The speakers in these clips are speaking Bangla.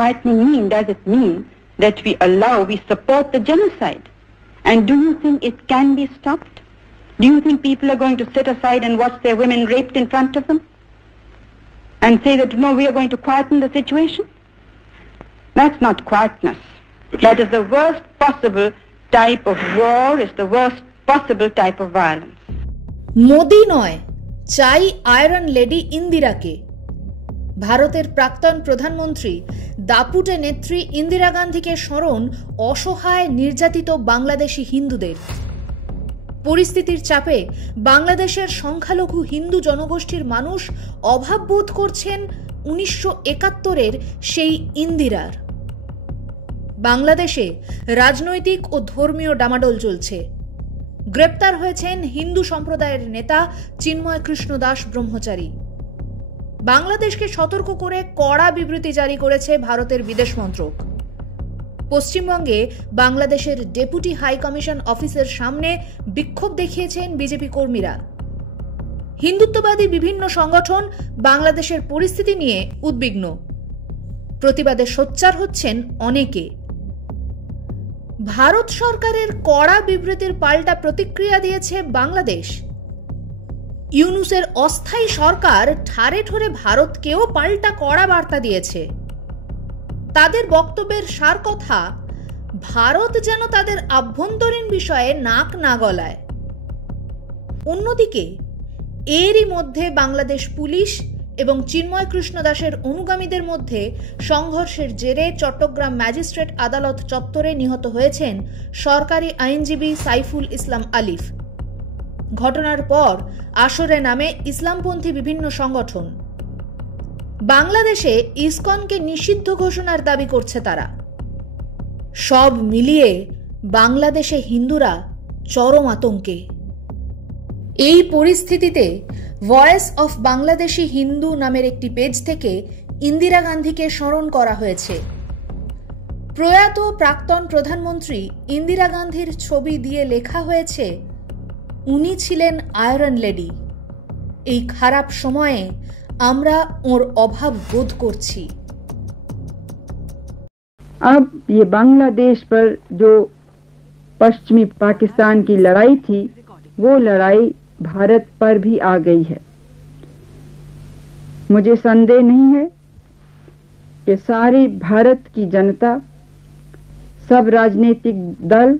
quietening mean? Does it mean that we support the genocide? And do you think it can be stopped? Do you think people are going to sit aside and watch their women raped in front of them? And say that, no, we are going to quieten the situation? That's not quietness. That is the worst possible type of war, is the worst possible type of violence. Modi নয়, চাই আয়রন লেডি ইন্দিরাকে। ভারতের প্রাক্তন প্রধানমন্ত্রী দাপুটে নেত্রী ইন্দিরা গান্ধীকে স্মরণ অসহায় নির্যাতিত বাংলাদেশি হিন্দুদের। পরিস্থিতির চাপে বাংলাদেশের সংখ্যালঘু হিন্দু জনগোষ্ঠীর মানুষ অভাব বোধ করছেন 1971-এর সেই ইন্দিরার। বাংলাদেশে রাজনৈতিক ও ধর্মীয় ডামাডোল চলছে। গ্রেপ্তার হয়েছেন হিন্দু সম্প্রদায়ের নেতা চিন্ময় কৃষ্ণ দাস ব্রহ্মচারী। বাংলাদেশকে সতর্ক করে কড়া বিবৃতি জারি করেছে ভারতের বিদেশ মন্ত্রক। পশ্চিমবঙ্গে বাংলাদেশের ডেপুটি হাই কমিশন অফিসের সামনে বিক্ষোভ দেখিয়েছেন বিজেপি কর্মীরা। হিন্দুত্ববাদী বিভিন্ন সংগঠন বাংলাদেশের পরিস্থিতি নিয়ে উদ্বিগ্ন। প্রতিবাদে সোচ্চার হচ্ছেন অনেকে। ভারত সরকারের কড়া বিবৃতির পাল্টা প্রতিক্রিয়া দিয়েছে বাংলাদেশ। ইউনূসের অস্থায়ী সরকার ঠারে ঠোরে ভারতকেও পাল্টা কড়া বার্তা দিয়েছে। তাদের বক্তব্যের সার কথা, ভারত যেন তাদের আভ্যন্তরীণ বিষয়ে নাক না গলায়। অন্যদিকে এরই মধ্যে বাংলাদেশ পুলিশ এবং চিন্ময় কৃষ্ণ দাসের অনুগামীদের মধ্যে সংঘর্ষের জেরে চট্টগ্রাম ম্যাজিস্ট্রেট আদালত চত্বরে নিহত হয়েছেন সরকারি আইনজীবী সাইফুল ইসলাম আলিফ। ঘটনার পর আসরে নামে ইসলামপন্থী বিভিন্ন সংগঠন। বাংলাদেশে ইসকনকে নিষিদ্ধ ঘোষণার দাবি করছে তারা। সব মিলিয়ে বাংলাদেশে হিন্দুরা চরম আতঙ্কে। এই পরিস্থিতিতে ভয়েস অফ বাংলাদেশি হিন্দু নামের একটি পেজ থেকে ইন্দিরা গান্ধীকে স্মরণ করা হয়েছে। প্রয়াত প্রাক্তন প্রধানমন্ত্রী ইন্দিরা গান্ধীর ছবি দিয়ে লেখা হয়েছে, উনি ছিলেন আয়রন লেডি। এই খারাপ সময়ে আমরা ওর অভাব বোধ করছি। अब ये बांग्लादेश पर जो पश्चिमी पाकिस्तान की लड़ाई थी, वो लड़ाई भारत पर भी आ गई है। मुझे संदेह नहीं है कि सारी भारत की जनता, सब राजनीतिक दल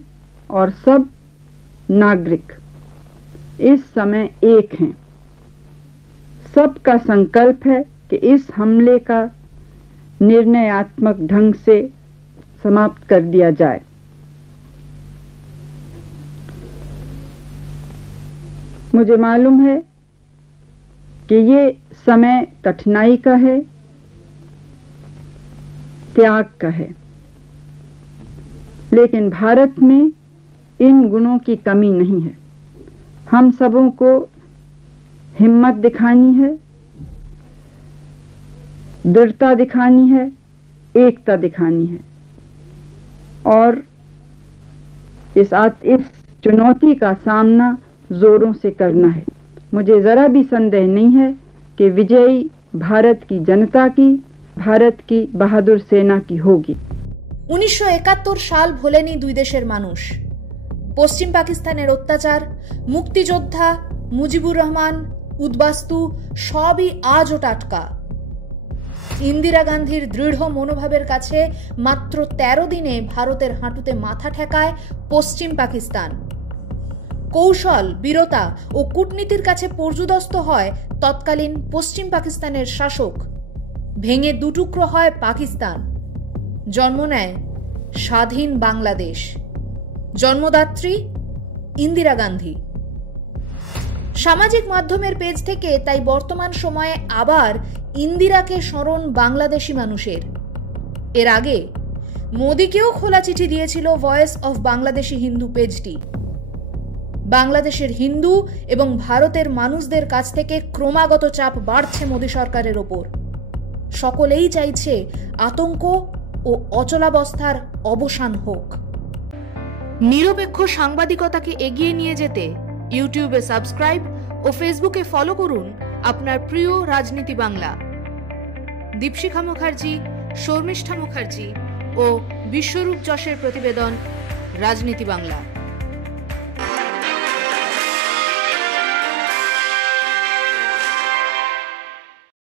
और सब नागरिक इस समय एक हैं। सबका संकल्प है कि इस हमले का निर्णयात्मक ढंग से समाप्त कर दिया जाए। मुझे मालूम है कि ये समय कठिनाई का है, त्याग का है, लेकिन भारत में इन गुणों की कमी नहीं है। हम सबों को हिम्मत दिखानी है, दृढ़ता दिखानी है, एकता दिखानी है और इस चुनौती का सामना जोरों से करना है। मुझे जरा भी संदेह नहीं है कि विजयी भारत की जनता की, भारत की बहादुर सेना की होगी। 1971 সাল ভোলেনি দুই দেশের মানুষ। পশ্চিম পাকিস্তানের অত্যাচার, মুক্তিযোদ্ধা মুজিবুর রহমান, উদ্বাস্তু সবই আজও টাটকা। ইন্দিরা গান্ধীর দৃঢ় মনোভাবের কাছে মাত্র 13 দিনে ভারতের হাঁটুতে মাথা ঠেকায় পশ্চিম পাকিস্তান। কৌশল, বীরতা ও কূটনীতির কাছে পর্যুদস্ত হয় তৎকালীন পশ্চিম পাকিস্তানের শাসক। ভেঙে দুটুকরো হয় পাকিস্তান। জন্ম নেয় স্বাধীন বাংলাদেশ। জন্মদাত্রী ইন্দিরা গান্ধী। সামাজিক মাধ্যমের পেজ থেকে তাই বর্তমান সময়ে আবার ইন্দিরাকে স্মরণ বাংলাদেশি মানুষের। এর আগে মোদিকেও খোলা চিঠি দিয়েছিল ভয়েস অফ বাংলাদেশি হিন্দু পেজটি। বাংলাদেশের হিন্দু এবং ভারতের মানুষদের কাছ থেকে ক্রমাগত চাপ বাড়ছে মোদি সরকারের ওপর। সকলেই চাইছে আতঙ্ক ও অচলাবস্থার অবসান হোক। নিরপেক্ষ সাংবাদিকতাকে এগিয়ে নিয়ে যেতে ইউটিউবে সাবস্ক্রাইব ও ফেসবুকে ফলো করুন আপনার প্রিয় রাজনীতি বাংলা। দীপশিখা মুখার্জি, শর্মিষ্ঠা মুখার্জি ও বিশ্বরূপ যশের প্রতিবেদন, রাজনীতি বাংলা।